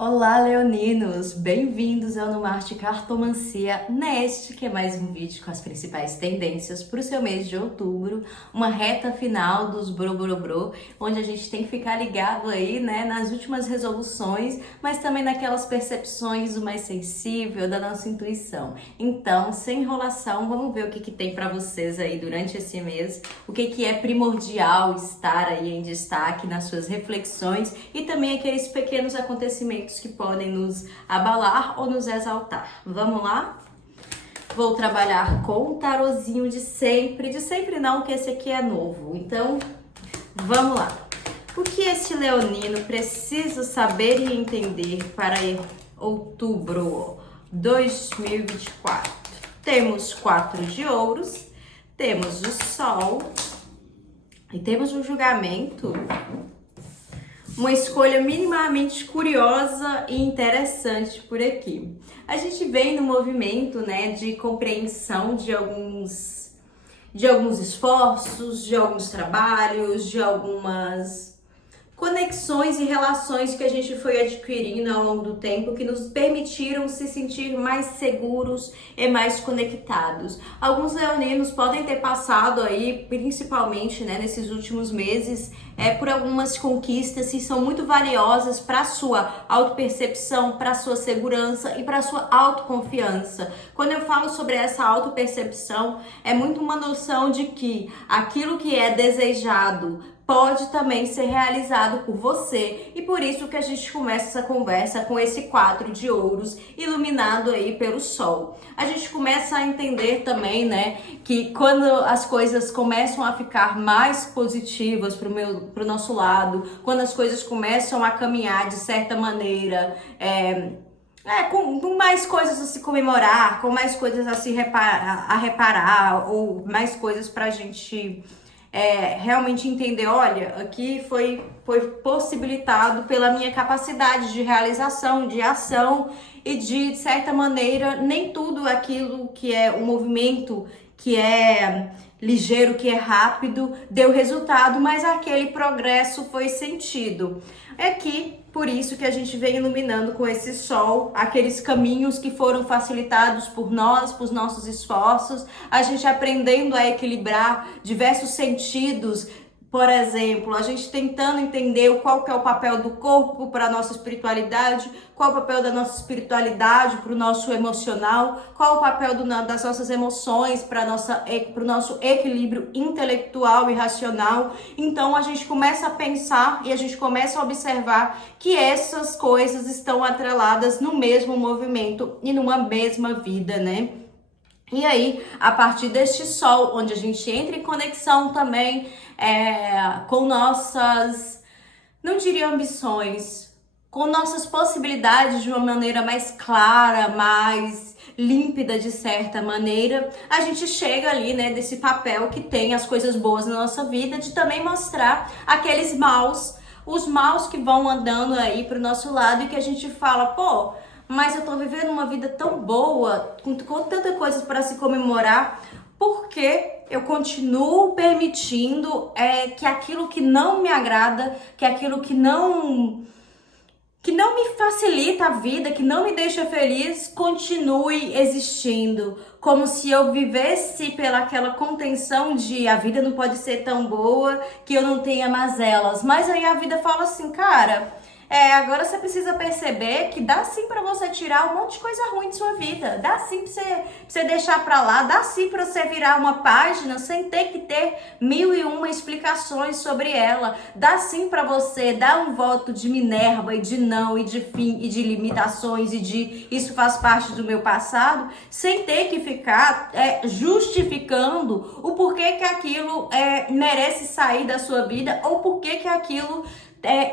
Olá, leoninos! Bem-vindos ao No Mar de Cartomancia, neste que é mais um vídeo com as principais tendências para o seu mês de outubro, uma reta final dos Bro Bro Bro, onde a gente tem que ficar ligado aí, né, nas últimas resoluções, mas também naquelas percepções do mais sensível, da nossa intuição. Então, sem enrolação, vamos ver o que tem para vocês aí durante esse mês, o que é primordial estar aí em destaque nas suas reflexões e também aqueles pequenos acontecimentos que podem nos abalar ou nos exaltar. Vamos lá? Vou trabalhar com o tarozinho de sempre não, que esse aqui é novo. Então, vamos lá. O que esse leonino precisa saber e entender para outubro 2024? Temos 4 de ouros, temos o sol e temos o julgamento. Uma escolha minimamente curiosa e interessante por aqui. A gente vem no movimento, né, de compreensão de alguns esforços, de alguns trabalhos, de algumas conexões e relações que a gente foi adquirindo ao longo do tempo que nos permitiram se sentir mais seguros e mais conectados. Alguns leoninos podem ter passado aí, principalmente, né, nesses últimos meses, por algumas conquistas que são muito valiosas para a sua autopercepção, para a sua segurança e para a sua autoconfiança. Quando eu falo sobre essa autopercepção, é muito uma noção de que aquilo que é desejado pode também ser realizado por você, e por isso que a gente começa essa conversa com esse 4 de ouros iluminado aí pelo sol. A gente começa a entender também, né, que quando as coisas começam a ficar mais positivas pro nosso lado, quando as coisas começam a caminhar de certa maneira, com mais coisas a se comemorar, com mais coisas a se reparar, ou mais coisas pra gente realmente entender, olha, aqui foi possibilitado pela minha capacidade de realização, de ação e de certa maneira, nem tudo aquilo que é o movimento, que é ligeiro, que é rápido, deu resultado, mas aquele progresso foi sentido. É que, por isso que a gente vem iluminando com esse sol, aqueles caminhos que foram facilitados por nós, por nossos esforços, a gente aprendendo a equilibrar diversos sentidos. Por exemplo, a gente tentando entender qual que é o papel do corpo para a nossa espiritualidade, qual o papel da nossa espiritualidade para o nosso emocional, qual o papel das nossas emoções para o nosso equilíbrio intelectual e racional. Então a gente começa a pensar e a gente começa a observar que essas coisas estão atreladas no mesmo movimento e numa mesma vida, né? E aí, a partir deste sol, onde a gente entra em conexão também com nossas, não diria ambições, com nossas possibilidades de uma maneira mais clara, mais límpida de certa maneira, a gente chega ali, né, desse papel que tem as coisas boas na nossa vida, de também mostrar aqueles maus, os maus que vão andando aí pro nosso lado e que a gente fala, pô, mas eu tô vivendo uma vida tão boa, com tanta coisa para se comemorar, porque eu continuo permitindo que aquilo que não me agrada, que aquilo que não me facilita a vida, que não me deixa feliz, continue existindo. Como se eu vivesse pelaquela contenção de a vida não pode ser tão boa, que eu não tenha mazelas. Mas aí a vida fala assim, cara, agora você precisa perceber que dá sim pra você tirar um monte de coisa ruim de sua vida. Dá sim pra você deixar pra lá. Dá sim pra você virar uma página sem ter que ter 1001 explicações sobre ela. Dá sim pra você dar um voto de Minerva e de não e de fim e de limitações e de isso faz parte do meu passado, sem ter que ficar justificando o porquê que aquilo merece sair da sua vida ou porquê que aquilo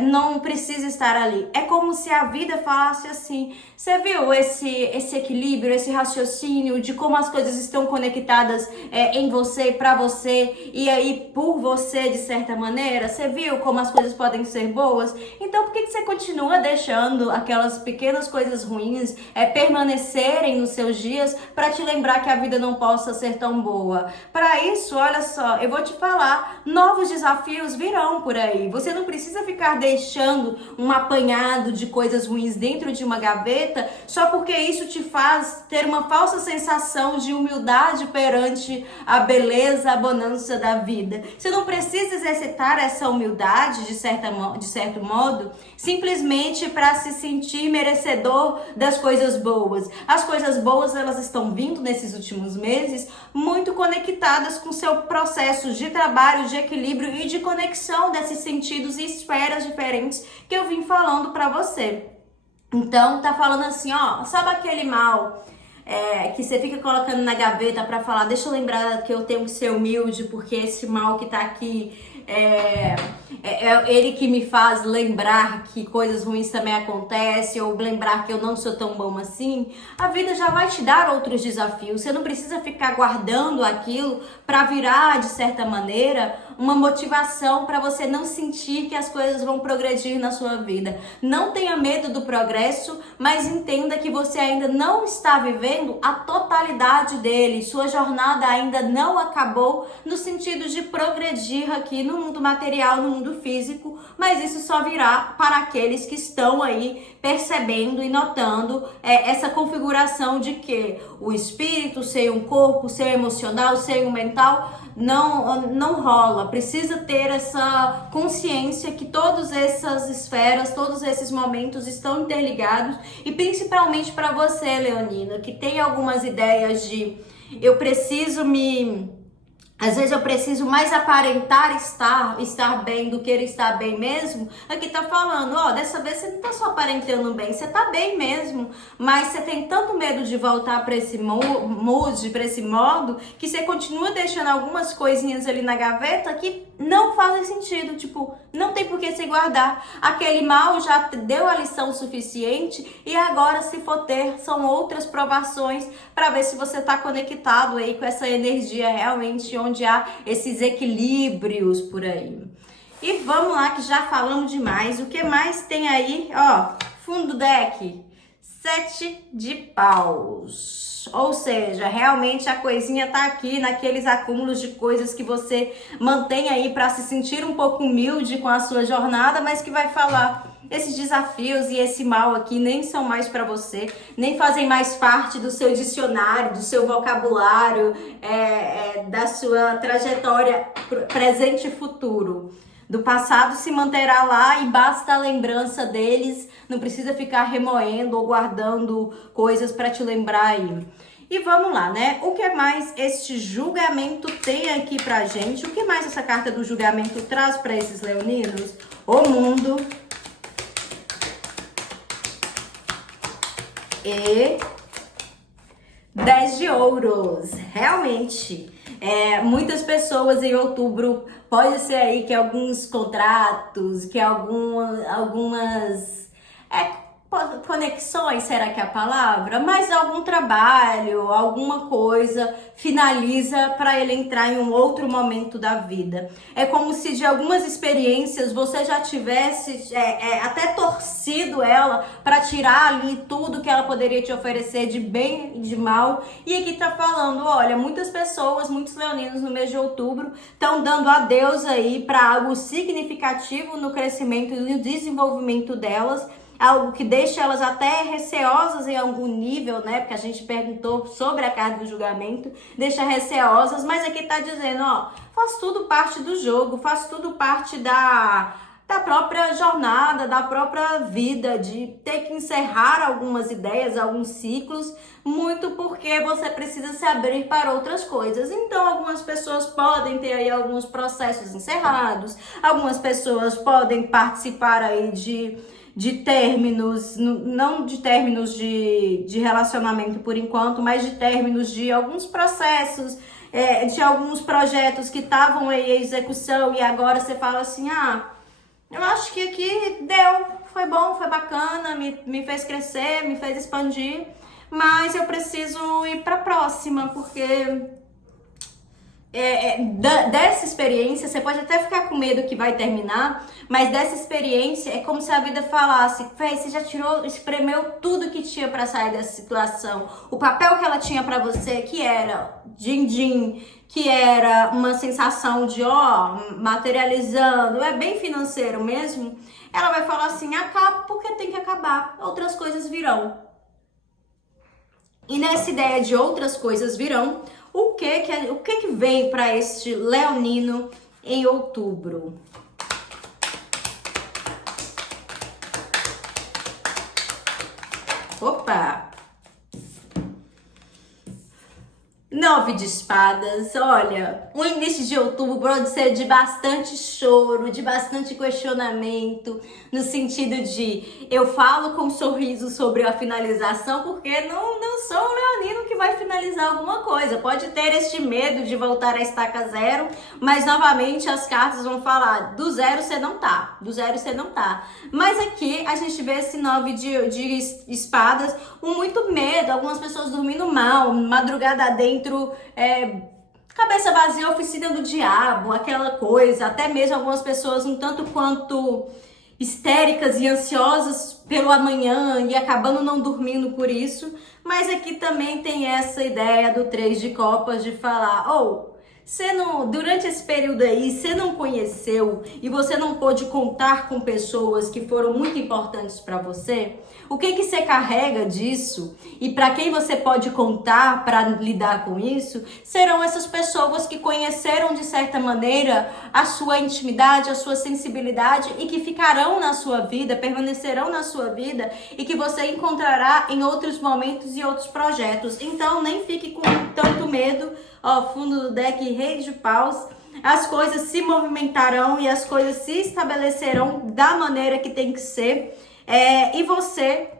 não precisa estar ali. É como se a vida falasse assim, você viu esse equilíbrio, esse raciocínio de como as coisas estão conectadas em você, pra você e aí por você de certa maneira? Você viu como as coisas podem ser boas? Então por que você continua deixando aquelas pequenas coisas ruins permanecerem nos seus dias para te lembrar que a vida não possa ser tão boa? Para isso, olha só, eu vou te falar, novos desafios virão por aí. Você não precisa ficar ficar deixando um apanhado de coisas ruins dentro de uma gaveta só porque isso te faz ter uma falsa sensação de humildade perante a beleza, a bonança da vida. Você não precisa exercitar essa humildade, de certo modo, simplesmente para se sentir merecedor das coisas boas. As coisas boas, elas estão vindo nesses últimos meses muito conectadas com seu processo de trabalho, de equilíbrio e de conexão desses sentidos e esferas diferentes que eu vim falando para você. Então, tá falando assim, ó, sabe aquele mal que você fica colocando na gaveta para falar, deixa eu lembrar que eu tenho que ser humilde, porque esse mal que tá aqui é ele que me faz lembrar que coisas ruins também acontecem, ou lembrar que eu não sou tão bom assim. A vida já vai te dar outros desafios. Você não precisa ficar guardando aquilo para virar, de certa maneira, uma motivação para você não sentir que as coisas vão progredir na sua vida. Não tenha medo do progresso, mas entenda que você ainda não está vivendo a totalidade dele. Sua jornada ainda não acabou no sentido de progredir aqui no mundo material, no mundo físico, mas isso só virá para aqueles que estão aí percebendo e notando essa configuração de que o espírito sem um corpo, sem o emocional, sem o mental, não rola. Precisa ter essa consciência que todas essas esferas, todos esses momentos estão interligados, e principalmente para você, Leonina, que tem algumas ideias de às vezes eu preciso mais aparentar estar bem do que ele estar bem mesmo. Aqui tá falando, ó, dessa vez você não tá só aparentando bem, você tá bem mesmo, mas você tem tanto medo de voltar para esse mood, para esse modo, que você continua deixando algumas coisinhas ali na gaveta que não fazem sentido, tipo, não tem por que se guardar. Aquele mal já deu a lição suficiente e agora, se for ter, são outras provações para ver se você tá conectado aí com essa energia realmente onde há esses equilíbrios por aí. E vamos lá, que já falamos demais. O que mais tem aí? Ó, fundo do deck, 7 de paus. Ou seja, realmente a coisinha tá aqui naqueles acúmulos de coisas que você mantém aí para se sentir um pouco humilde com a sua jornada, mas que vai falar, esses desafios e esse mal aqui nem são mais para você, nem fazem mais parte do seu dicionário, do seu vocabulário, da sua trajetória presente e futuro. Do passado se manterá lá e basta a lembrança deles, não precisa ficar remoendo ou guardando coisas para te lembrar aí. E vamos lá, né? O que mais este julgamento tem aqui pra gente? O que mais essa carta do julgamento traz para esses leoninos? O mundo e 10 de ouros. Realmente, muitas pessoas em outubro, pode ser aí que alguns contratos, que algumas conexões, será que é a palavra? Mas algum trabalho, alguma coisa finaliza para ele entrar em um outro momento da vida. É como se de algumas experiências você já tivesse até torcido ela para tirar ali tudo que ela poderia te oferecer de bem e de mal. E aqui tá falando, olha, muitas pessoas, muitos leoninos no mês de outubro estão dando adeus aí para algo significativo no crescimento e no desenvolvimento delas. Algo que deixa elas até receosas em algum nível, né? Porque a gente perguntou sobre a carta do julgamento, deixa receosas, mas aqui tá dizendo, ó, faz tudo parte do jogo, faz tudo parte da própria jornada, da própria vida, de ter que encerrar algumas ideias, alguns ciclos, muito porque você precisa se abrir para outras coisas. Então, algumas pessoas podem ter aí alguns processos encerrados, algumas pessoas podem participar aí de términos, não de términos de relacionamento por enquanto, mas de términos de alguns processos, de alguns projetos que estavam em execução e agora você fala assim, eu acho que aqui deu, foi bom, foi bacana, me fez crescer, me fez expandir, mas eu preciso ir para a próxima, porque dessa experiência, você pode até ficar com medo que vai terminar, mas dessa experiência é como se a vida falasse: véi, você já tirou, espremeu tudo que tinha pra sair dessa situação. O papel que ela tinha pra você, que era din-din, que era uma sensação de materializando, é bem financeiro mesmo, ela vai falar assim: acaba porque tem que acabar, outras coisas virão. E nessa ideia de outras coisas virão, o que vem para este leonino em outubro? Opa! 9 de espadas, olha, o início de outubro pode ser de bastante choro, de bastante questionamento, no sentido de eu falo com um sorriso sobre a finalização, porque não sou um leonino que vai finalizar alguma coisa. Pode ter este medo de voltar à estaca zero, mas novamente as cartas vão falar: do zero você não tá, do zero você não tá. Mas aqui a gente vê esse 9 de espadas, com muito medo, algumas pessoas dormindo mal, madrugada dentro, cabeça vazia, oficina do diabo, aquela coisa, até mesmo algumas pessoas um tanto quanto histéricas e ansiosas pelo amanhã e acabando não dormindo por isso. Mas aqui também tem essa ideia do 3 de copas de falar: você não, durante esse período aí, você não conheceu e você não pôde contar com pessoas que foram muito importantes para você? O que você carrega disso? E para quem você pode contar para lidar com isso? Serão essas pessoas que conheceram de certa maneira a sua intimidade, a sua sensibilidade e que ficarão na sua vida, permanecerão na sua vida e que você encontrará em outros momentos e outros projetos. Então nem fique com tanto medo. Fundo do deck, Rei de Paus. As coisas se movimentarão e as coisas se estabelecerão da maneira que tem que ser. E você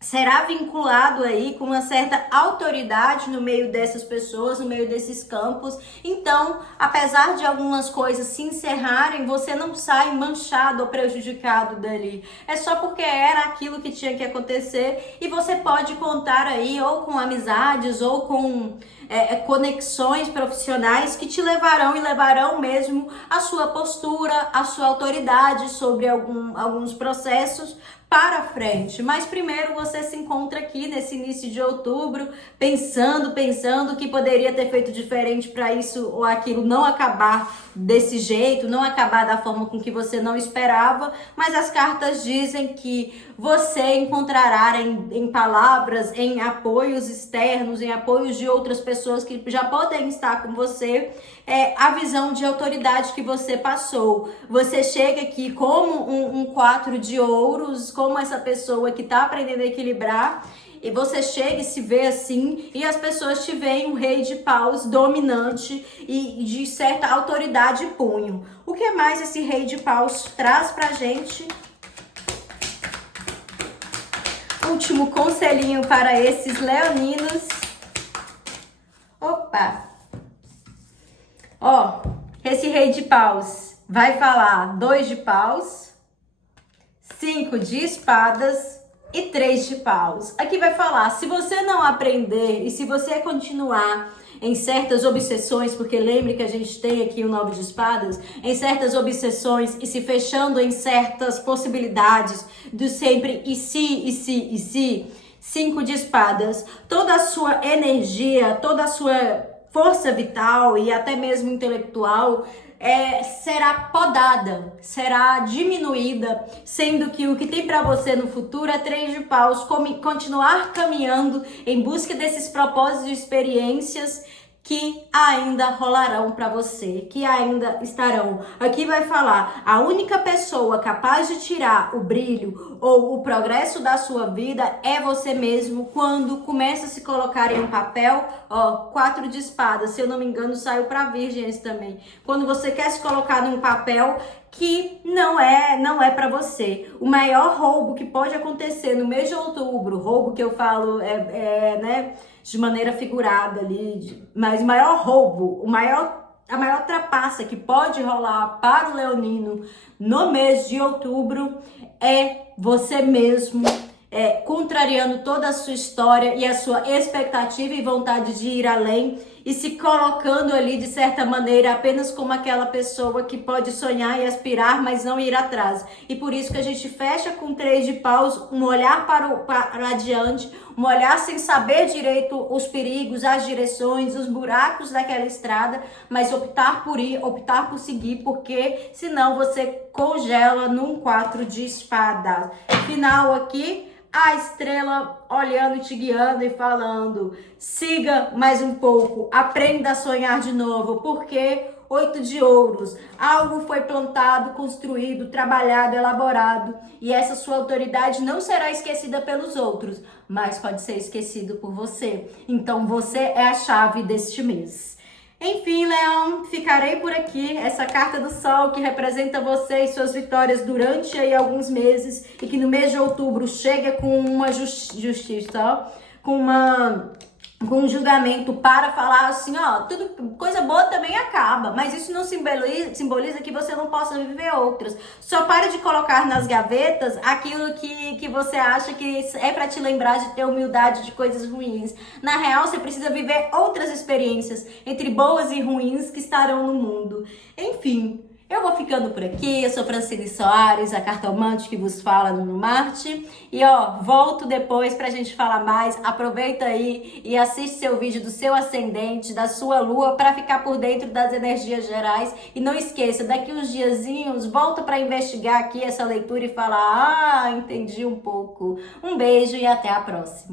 será vinculado aí com uma certa autoridade no meio dessas pessoas, no meio desses campos. Então, apesar de algumas coisas se encerrarem, você não sai manchado ou prejudicado dali. É só porque era aquilo que tinha que acontecer e você pode contar aí ou com amizades ou com conexões profissionais que te levarão e levarão mesmo a sua postura, a sua autoridade sobre alguns processos para frente. Mas primeiro você se encontra aqui nesse início de outubro pensando o que poderia ter feito diferente para isso ou aquilo não acabar desse jeito, não acabar da forma com que você não esperava, mas as cartas dizem que você encontrará em palavras, em apoios externos, em apoios de outras pessoas que já podem estar com você, a visão de autoridade que você passou. Você chega aqui como um 4 de ouros, como essa pessoa que está aprendendo a equilibrar, e você chega e se vê assim, e as pessoas te veem um Rei de Paus dominante e de certa autoridade e punho. O que mais esse Rei de Paus traz pra gente? Último conselhinho para esses leoninos. Opa! Esse Rei de Paus vai falar 2 de paus, 5 de espadas e 3 de paus. Aqui vai falar: se você não aprender e se você continuar em certas obsessões, porque lembre que a gente tem aqui o 9 de espadas, em certas obsessões e se fechando em certas possibilidades do sempre e se, 5 de espadas, toda a sua energia, toda a sua força vital e até mesmo intelectual será podada, será diminuída, sendo que o que tem para você no futuro é 3 de paus, continuar caminhando em busca desses propósitos e experiências que ainda rolarão para você, que ainda estarão. Aqui vai falar: a única pessoa capaz de tirar o brilho ou o progresso da sua vida é você mesmo, quando começa a se colocar em um papel. 4 de espadas, se eu não me engano, saiu para virgens também. Quando você quer se colocar num papel que não é para você. O maior roubo que pode acontecer no mês de outubro, roubo que eu falo né, de maneira figurada ali, mas o maior roubo, a maior trapaça que pode rolar para o leonino no mês de outubro é você mesmo, contrariando toda a sua história e a sua expectativa e vontade de ir além e se colocando ali de certa maneira apenas como aquela pessoa que pode sonhar e aspirar, mas não ir atrás. E por isso que a gente fecha com 3 de paus, um olhar para adiante, um olhar sem saber direito os perigos, as direções, os buracos daquela estrada, mas optar por ir, optar por seguir, porque senão você congela num 4 de espadas. Final aqui, a estrela olhando e te guiando e falando: siga mais um pouco, aprenda a sonhar de novo, porque 8 de ouros, algo foi plantado, construído, trabalhado, elaborado, e essa sua autoridade não será esquecida pelos outros, mas pode ser esquecido por você. Então você é a chave deste mês. Enfim, Leão, ficarei por aqui. Essa carta do Sol que representa você e suas vitórias durante aí alguns meses, e que no mês de outubro chega com uma justiça, com um julgamento para falar assim, ó, tudo, coisa boa também acaba, mas isso não simboliza que você não possa viver outras. Só pare de colocar nas gavetas aquilo que você acha que é para te lembrar de ter humildade de coisas ruins. Na real, você precisa viver outras experiências, entre boas e ruins, que estarão no mundo. Enfim, eu vou ficando por aqui. Eu sou Francine Soares, a cartomante que vos fala no Marte. E ó, volto depois pra gente falar mais. Aproveita aí e assiste seu vídeo do seu ascendente, da sua lua, pra ficar por dentro das energias gerais. E não esqueça, daqui uns diazinhos, volta pra investigar aqui essa leitura e falar: ah, entendi um pouco. Um beijo e até a próxima.